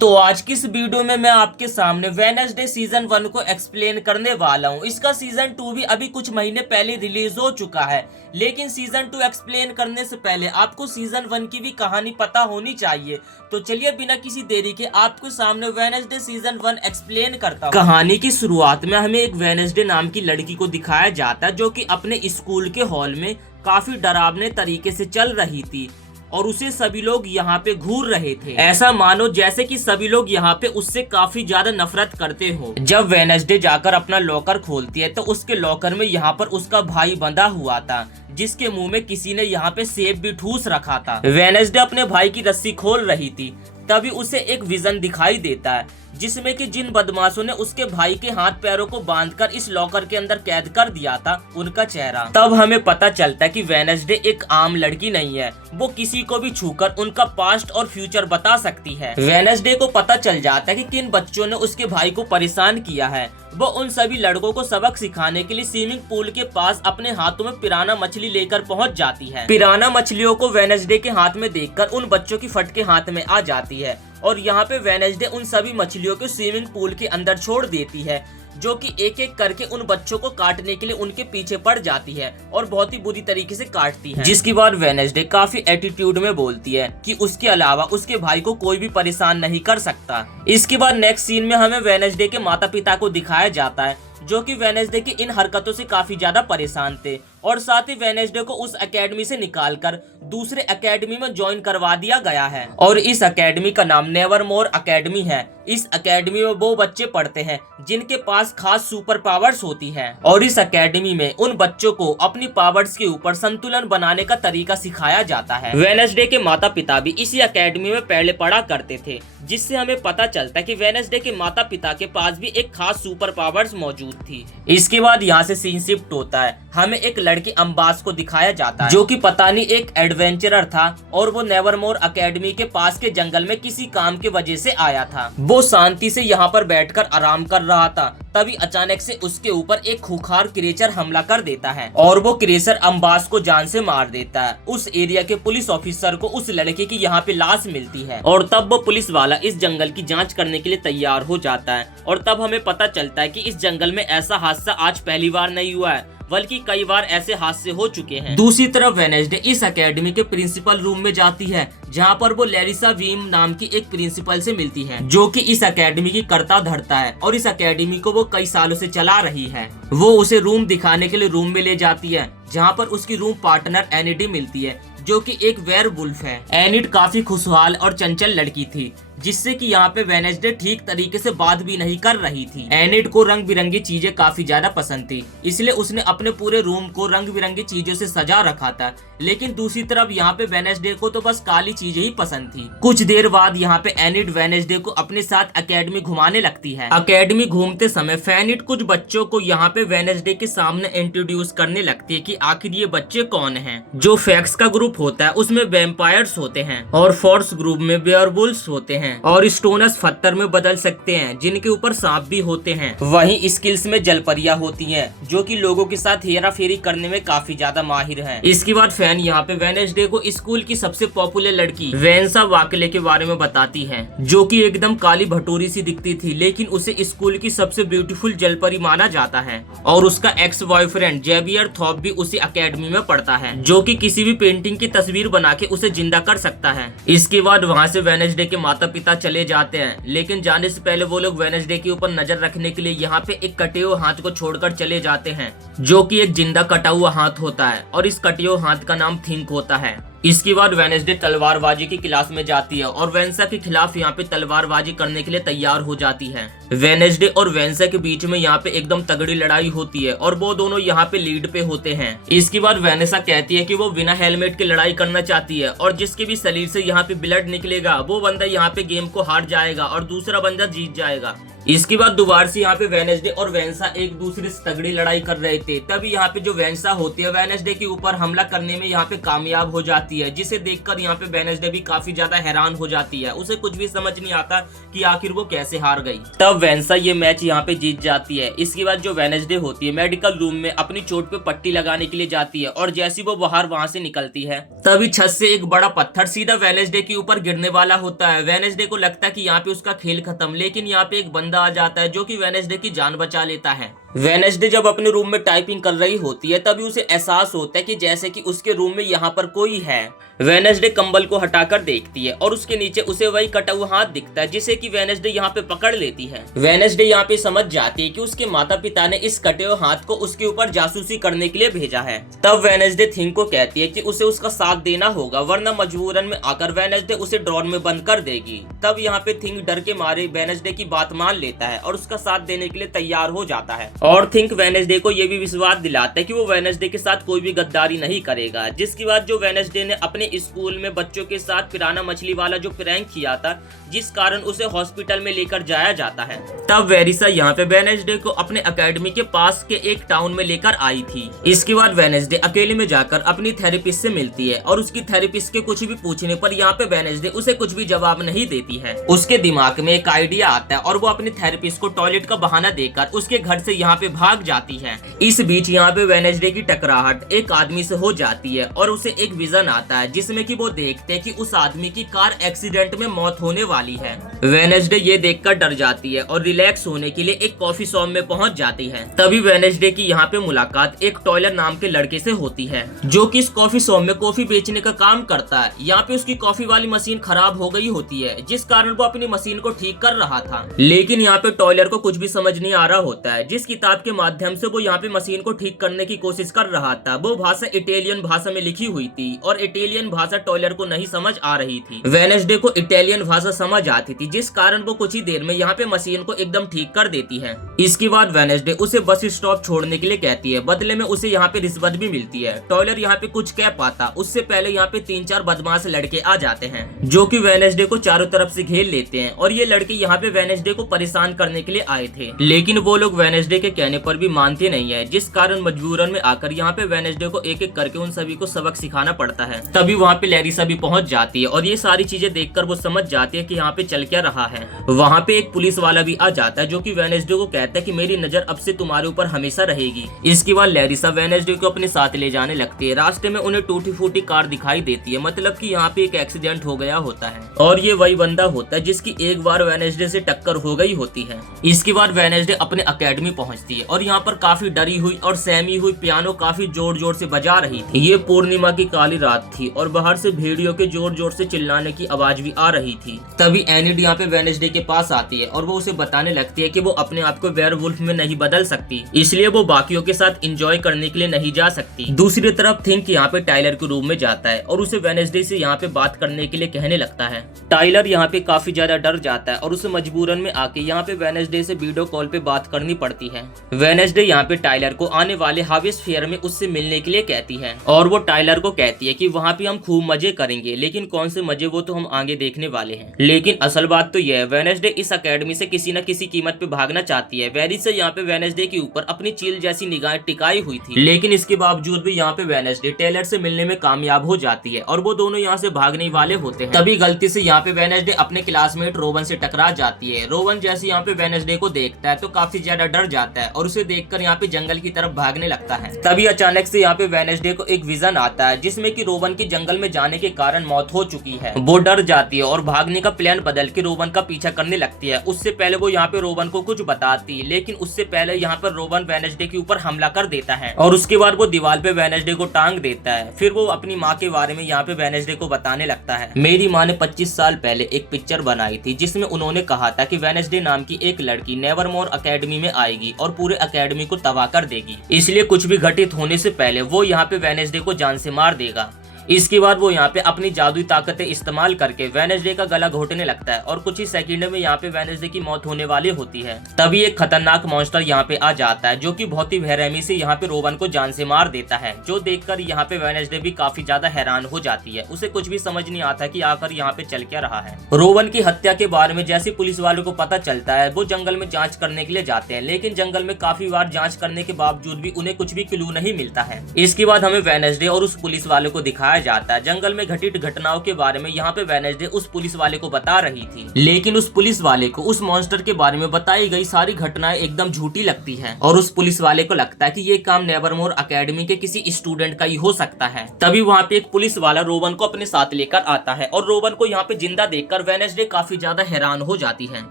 तो आज की इस वीडियो में मैं आपके सामने वेडनेसडे सीजन 1 को एक्सप्लेन करने वाला हूं। इसका सीजन 2 भी अभी कुछ महीने पहले रिलीज हो चुका है, लेकिन सीजन 2 एक्सप्लेन करने से पहले आपको सीजन 1 की भी कहानी पता होनी चाहिए। तो चलिए बिना किसी देरी के आपके सामने वेडनेसडे सीजन 1 एक्सप्लेन करता हूं। कहानी की शुरुआत में हमें एक वेडनेसडे नाम की लड़की को दिखाया जाता है, जो कि अपने स्कूल के हॉल में काफी डरावने तरीके से चल रही थी और उसे सभी लोग यहाँ पे घूर रहे थे। ऐसा मानो जैसे कि सभी लोग यहाँ पे उससे काफी ज्यादा नफरत करते हो। जब वेडनेसडे जाकर अपना लॉकर खोलती है तो उसके लॉकर में यहाँ पर उसका भाई बंधा हुआ था, जिसके मुंह में किसी ने यहाँ पे सेब भी ठूस रखा था। वेडनेसडे अपने भाई की रस्सी खोल रही थी, तभी उसे एक विजन दिखाई देता है, जिसमें कि जिन बदमाशों ने उसके भाई के हाथ पैरों को बांधकर इस लॉकर के अंदर कैद कर दिया था, उनका चेहरा। तब हमें पता चलता है कि वेडनेसडे एक आम लड़की नहीं है, वो किसी को भी छूकर उनका पास्ट और फ्यूचर बता सकती है। वेडनेसडे को पता चल जाता है कि किन बच्चों ने उसके भाई को परेशान किया है। वो उन सभी लड़कों को सबक सिखाने के लिए स्विमिंग पूल के पास अपने हाथों में पिराना मछली लेकर पहुंच जाती है। पिराना मछलियों को वेडनेसडे के हाथ में देखकर उन बच्चों की फटके हाथ में आ जाती है और यहाँ पे वेडनेसडे उन सभी मछलियों को स्विमिंग पूल के अंदर छोड़ देती है, जो कि एक एक करके उन बच्चों को काटने के लिए उनके पीछे पड़ जाती है और बहुत ही बुरी तरीके से काटती है। जिसके बाद वेडनेसडे काफी एटीट्यूड में बोलती है कि उसके अलावा उसके भाई को कोई भी परेशान नहीं कर सकता। इसके बाद नेक्स्ट सीन में हमें वेडनेसडे के माता पिता को दिखाया जाता है, जो कि वेडनेसडे की इन हरकतों से काफी ज्यादा परेशान थे और साथ ही वेडनेसडे को उस एकेडमी से निकालकर दूसरे एकेडमी में ज्वाइन करवा दिया गया है और इस एकेडमी का नाम नेवरमोर एकेडमी है। इस एकेडमी में वो बच्चे पढ़ते हैं जिनके पास खास सुपर पावर्स होती है और इस एकेडमी में उन बच्चों को अपनी पावर्स के ऊपर संतुलन बनाने का तरीका सिखाया जाता है। वेडनेसडे के माता पिता भी इसी एकेडमी में पहले पढ़ा करते थे, जिससे हमें पता चलता है कि वेडनेसडे के माता पिता के पास भी एक खास सुपर पावर्स मौजूद थी। इसके बाद यहाँ से सीन शिफ्ट होता है, हमें एक लड़की अम्बास को दिखाया जाता है, जो कि पता नहीं एक एडवेंचरर था और वो नेवरमोर एकेडमी के पास के जंगल में किसी काम के वजह से आया था। वो शांति से यहाँ पर बैठकर आराम कर रहा था, तभी अचानक से उसके ऊपर एक खूंखार क्रिएचर हमला कर देता है और वो क्रिएचर अम्बास को जान से मार देता है। उस एरिया के पुलिस ऑफिसर को उस लड़के की यहाँ पे लाश मिलती है और तब वो पुलिस वाला इस जंगल की जांच करने के लिए तैयार हो जाता है और तब हमें पता चलता है कि इस जंगल में ऐसा हादसा आज पहली बार नहीं हुआ है, बल्कि कई बार ऐसे हादसे हो चुके हैं। दूसरी तरफ वेडनेसडे इस एकेडमी के प्रिंसिपल रूम में जाती है, जहां पर वो लैरिसा वीम नाम की एक प्रिंसिपल से मिलती है, जो कि इस एकेडमी की कर्ता धर्ता है और इस एकेडमी को वो कई सालों से चला रही है। वो उसे रूम दिखाने के लिए रूम में ले जाती है, जहाँ पर उसकी रूम पार्टनर एनिडी मिलती है, जो कि एक वेयरवुल्फ है। एनिड काफी खुशहाल और चंचल लड़की थी, जिससे कि यहाँ पे वेडनेसडे ठीक तरीके से बात भी नहीं कर रही थी। एनिड को रंग बिरंगी चीजें काफी ज्यादा पसंद थी, इसलिए उसने अपने पूरे रूम को रंग बिरंगी चीजों से सजा रखा था। लेकिन दूसरी तरफ यहाँ पे वेडनेसडे को तो बस काली चीजें ही पसंद थी। कुछ देर बाद यहाँ पे एनिड वेडनेसडे को अपने साथ एकेडमी घुमाने लगती है। एकेडमी घूमते समय फेनिड कुछ बच्चों को यहाँ पे वेडनेसडे के सामने इंट्रोड्यूस करने लगती है कि आखिर ये बच्चे कौन हैं। जो फैक्स का ग्रुप होता है उसमें वैम्पायर्स होते हैं और फोर्स ग्रुप में वेयरवुल्व्स होते हैं और स्टोनस पत्थर में बदल सकते हैं, जिनके ऊपर सांप भी होते हैं। वहीं स्किल्स में जलपरियां होती हैं, जो कि लोगों के साथ हेरा फेरी करने में काफी ज्यादा माहिर हैं। इसके बाद फैन यहाँ पे वेडनेसडे को स्कूल की सबसे पॉपुलर लड़की वेंसा वाकले के बारे में बताती है, जो कि एकदम काली भटूरी सी दिखती थी, लेकिन उसे स्कूल की सबसे ब्यूटीफुल जलपरी माना जाता है और उसका एक्स बॉयफ्रेंड जेवियर थॉप भी उसी एकेडमी में पढ़ता है, जो कि किसी भी पेंटिंग की तस्वीर बना के उसे जिंदा कर सकता है। इसके बाद वहाँ से वेडनेसडे के माता पिता चले जाते हैं, लेकिन जाने से पहले वो लोग वेडनेसडे के ऊपर नजर रखने के लिए यहाँ पे एक कटे हुए हाथ को छोड़कर चले जाते हैं, जो कि एक जिंदा कटा हुआ हाथ होता है और इस कटे हुए हाथ का नाम थिंक होता है। इसके बाद वेडनेसडे तलवारबाजी की क्लास में जाती है और वेंसा के खिलाफ यहाँ पे तलवारबाजी करने के लिए तैयार हो जाती है। वेडनेसडे और वेंसा के बीच में यहाँ पे एकदम तगड़ी लड़ाई होती है और वो दोनों यहाँ पे लीड पे होते हैं। इसके बाद वेनेसा कहती है कि वो बिना हेलमेट के लड़ाई करना चाहती है और जिसके भी शरीर से यहाँ पे ब्लड निकलेगा वो बंदा यहाँ पे गेम को हार जाएगा और दूसरा बंदा जीत जाएगा। इसके बाद दोबारा से यहाँ पे वेडनेसडे और वेंसा एक दूसरे से तगड़ी लड़ाई कर रहे थे, तभी यहाँ पे जो वेंसा होती है वेडनेसडे के ऊपर हमला करने में यहाँ पे कामयाब हो जाती है, जिसे देखकर यहाँ पे वेडनेसडे भी काफी ज्यादा हैरान हो जाती है। उसे कुछ भी समझ नहीं आता कि आखिर वो कैसे हार गई। तब तब वेंसा ये मैच यहाँ पे जीत जाती है। इसके बाद जो वेडनेसडे होती है मेडिकल रूम में अपनी चोट पे पट्टी लगाने के लिए जाती है और जैसी वो बाहर वहां से निकलती है तभी छत से एक बड़ा पत्थर सीधा वेडनेसडे के ऊपर गिरने वाला होता है। वेडनेसडे को लगता है कि यहाँ पे उसका खेल खत्म, लेकिन यहाँ पे एक बंदा आ जाता है जो कि वेडनेसडे की जान बचा लेता है। वेडनेसडे जब अपने रूम में टाइपिंग कर रही होती है तभी उसे एहसास होता है कि जैसे कि उसके रूम में यहाँ पर कोई है। वेडनेसडे कंबल को हटाकर देखती है और उसके नीचे उसे वही कटा हुआ हाथ दिखता है जिसे कि वेडनेसडे यहाँ पे पकड़ लेती है। वेडनेसडे यहाँ पे समझ जाती है कि उसके माता पिता ने इस कटे हुए हाथ को उसके ऊपर जासूसी करने के लिए भेजा है। तब वेडनेसडे थिंक को कहती है कि उसे उसका साथ देना होगा वरना मजबूरन में आकर वेडनेसडे उसे ड्रॉर में बंद कर देगी। तब यहाँ पे थिंक डर के मारे वेडनेसडे की बात मान लेता है और उसका साथ देने के लिए तैयार हो जाता है और थिंक वेडनेसडे को ये भी विश्वास दिलाता है कि वो वेडनेसडे के साथ कोई भी गद्दारी नहीं करेगा। जिसके बाद जो वेडनेसडे ने अपने स्कूल में बच्चों के साथ पिराना मछली वाला जो प्रैंक किया था जिस कारण उसे हॉस्पिटल में लेकर जाया जाता है, तब वेरिसा यहाँ पे वेडनेसडे को अपने एकेडमी के पास के एक टाउन में लेकर आई थी। इसके बाद वेडनेसडे अकेले में जाकर अपनी थेरेपिस्ट से मिलती है और उसकी थेरेपिस्ट के कुछ भी पूछने पर यहाँ पे वेडनेसडे उसे कुछ भी जवाब नहीं देती है। उसके दिमाग में एक आइडिया आता है और वो अपनी थेरेपिस्ट को टॉयलेट का बहाना देकर उसके घर से यहाँ पे भाग जाती है। इस बीच यहाँ पे वेडनेसडे की टकराहट एक आदमी से हो जाती है और उसे एक विजन आता है जिसमें कि वो देखते हैं कि उस आदमी की कार एक्सीडेंट में मौत होने वाली है। वेडनेसडे ये देखकर डर जाती है और रिलैक्स होने के लिए एक कॉफी शॉप में पहुंच जाती है। तभी वेडनेसडे की यहाँ पे मुलाकात एक टॉयलर नाम के लड़के से होती है जो कि इस कॉफी शॉप में कॉफी बेचने का काम करता है। यहाँ पे उसकी कॉफी वाली मशीन खराब हो गई होती है जिस कारण वो अपनी मशीन को ठीक कर रहा था, लेकिन यहाँ पे टॉयलर को कुछ भी समझ नहीं आ रहा होता है। जिस किताब के माध्यम से वो यहाँ पे मशीन को ठीक करने की कोशिश कर रहा था वो भाषा इटालियन भाषा में लिखी हुई थी और इटालियन भाषा टॉयलर को नहीं समझ आ रही थी। वेडनेसडे को इटालियन भाषा समझ आती थी जिस कारण वो कुछ ही देर में यहाँ पे मशीन को एकदम ठीक कर देती है। इसके बाद वेडनेसडे उसे बस स्टॉप छोड़ने के लिए कहती है, बदले में उसे यहाँ पे रिश्वत भी मिलती है। टॉयलर यहाँ पे कुछ कह पाता उससे पहले यहाँ पे 3-4 बदमाश लड़के आ जाते हैं जो कि वेडनेसडे को चारों तरफ से घेर लेते हैं और ये लड़के यहाँ पे वेडनेसडे को परेशान करने के लिए आए थे, लेकिन वो लोग वेडनेसडे के कहने पर भी मानते नहीं है जिस कारण मजबूरन में आकर यहाँ पे वेडनेसडे को एक एक करके उन सभी को सबक सिखाना पड़ता है। तभी वहाँ पे लैरिसा भी पहुंच जाती है और ये सारी चीजें देखकर वो समझ जाती है कि यहाँ पे चल क्या रहा है। वहाँ पे एक पुलिस वाला भी आ जाता है जो कि वेडनेसडे को कहता है कि मेरी नजर अब से तुम्हारे ऊपर हमेशा रहेगी। इसके बाद लैरिसा वेडनेसडे को अपने साथ ले जाने लगती है। रास्ते में उन्हें टूटी फूटी कार दिखाई देती है, मतलब कि यहाँ पे एक एक्सीडेंट हो गया होता है और ये वही बंदा होता है जिसकी एक बार वेडनेसडे से टक्कर हो गई होती है। इसके बाद वेडनेसडे अपने अकेडमी पहुंचती है और यहाँ पर काफी डरी हुई और सहमी हुई पियानो काफी जोर जोर से बजा रही थी। ये पूर्णिमा की काली रात थी और बाहर से भेड़ियों के जोर जोर से चिल्लाने की आवाज भी आ रही थी। तभी एनिड यहाँ पे वेडनेसडे के पास आती है और वो उसे बताने लगती है कि वो अपने आप को वेयरवुल्फ में नहीं बदल सकती, इसलिए वो बाकियों के साथ एंजॉय करने के लिए नहीं जा सकती। दूसरी तरफ थिंक यहाँ पे टाइलर के रूम में जाता है और उसे वेडनेसडे से यहाँ पे बात करने के लिए कहने लगता है। टाइलर यहाँ पे काफी ज्यादा डर जाता है और उसे मजबूरन में आके यहाँ पे वेडनेसडे से वीडियो कॉल पे बात करनी पड़ती है। वेडनेसडे यहाँ पे टाइलर को आने वाले हार्वेस्ट फेयर में उससे मिलने के लिए कहती है और वो टाइलर को कहती है कि वहाँ पे हम खूब मजे करेंगे, लेकिन कौन से मजे वो तो हम आगे देखने वाले हैं। लेकिन असल बात तो यह है वेडनेसडे इस अकेडमी से किसी न किसी कीमत पे भागना चाहती है। वेरिसा यहाँ पे वेडनेसडे के ऊपर अपनी चील जैसी निगाहें टिकाई हुई थी, लेकिन इसके बावजूद भी यहाँ पे वेडनेसडे टेलर से मिलने में कामयाब हो जाती है और वो दोनों यहाँ से भागने वाले होते हैं। तभी गलती से यहाँ पे वेडनेसडे अपने क्लासमेट रोवन से टकरा जाती है। रोवन जैसे यहाँ पे वेडनेसडे को देखता है तो काफी ज्यादा डर जाता है और उसे देखकर यहाँ पे जंगल की तरफ भागने लगता है। तभी अचानक से यहाँ पे वेडनेसडे को एक विजन आता है जिसमें कि रोवन की जंगल में जाने के कारण मौत हो चुकी है। वो डर जाती है और भागने का प्लान बदल के रोवन का पीछा करने लगती है। उससे पहले वो यहाँ पे रोवन को कुछ बताती, लेकिन उससे पहले यहाँ पर रोवन वेडनेसडे के ऊपर हमला कर देता है और उसके बाद वो दीवार पे वेडनेसडे को टांग देता है। फिर वो अपनी माँ के बारे में यहाँ पे वेडनेसडे को बताने लगता है। मेरी माँ ने 25 साल पहले एक पिक्चर बनाई थी जिसमें उन्होंने कहा था कि वेडनेसडे नाम की एक लड़की नेवरमोर अकेडमी में आएगी और पूरे अकेडमी को तबाह कर देगी, इसलिए कुछ भी घटित होने से पहले वो यहाँ पे वेडनेसडे को जान से मार देगा। इसके बाद वो यहाँ पे अपनी जादुई ताकतें इस्तेमाल करके वेडनेसडे का गला घोटने लगता है और कुछ ही सेकंड में यहाँ पे वेडनेसडे की मौत होने वाली होती है। तभी एक खतरनाक मॉन्स्टर यहाँ पे आ जाता है जो कि बहुत ही बेरहमी से यहाँ पे रोवन को जान से मार देता है, जो देखकर यहाँ पे वेडनेसडे भी काफी ज्यादा हैरान हो जाती है। उसे कुछ भी समझ नहीं आता कि आखिर यहाँ पे चल क्या रहा है। रोवन की हत्या के बारे में जैसे पुलिस वालों को पता चलता है वो जंगल में जाँच करने के लिए जाते हैं, लेकिन जंगल में काफी बार जाँच करने के बावजूद भी उन्हें कुछ भी क्लू नहीं मिलता है। इसके बाद हमें वेडनेसडे और उस पुलिस वाले को दिखाया दिखाया जाता है। जंगल में घटित घटनाओं के बारे में यहाँ पे वेडनेसडे उस पुलिस वाले को बता रही थी, लेकिन उस पुलिस वाले को उस मॉन्स्टर के बारे में बताई गई सारी घटनाएं एकदम झूठी लगती है और उस पुलिस वाले को लगता है कि ये काम नेवरमोर एकेडमी के किसी स्टूडेंट का ही हो सकता है। तभी वहाँ पे एक पुलिस वाला रोवन को अपने साथ लेकर आता है और रोवन को यहाँ पे जिंदा देखकर वेडनेसडे काफी ज्यादा हैरान हो जाती है।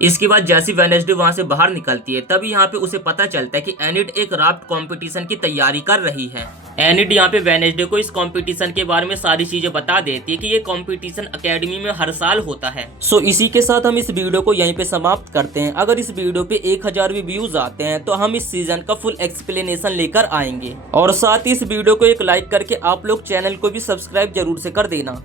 इसके बाद जैसी वेडनेसडे वहाँ से बाहर निकलती है तभी यहाँ पे उसे पता चलता है कि एनिड एक राफ्ट कंपटीशन की तैयारी कर रही है। एनिड यहाँ पे वेडनेसडे को इस कंपटीशन के बारे में सारी चीजें बता देती है कि ये कंपटीशन एकेडमी में हर साल होता है। सो इसी के साथ हम इस वीडियो को यहीं पे समाप्त करते हैं। अगर इस वीडियो पे 1000 भी व्यूज आते हैं तो हम इस सीजन का फुल एक्सप्लेनेशन लेकर आएंगे और साथ ही इस वीडियो को एक लाइक करके आप लोग चैनल को भी सब्सक्राइब जरूर से कर देना।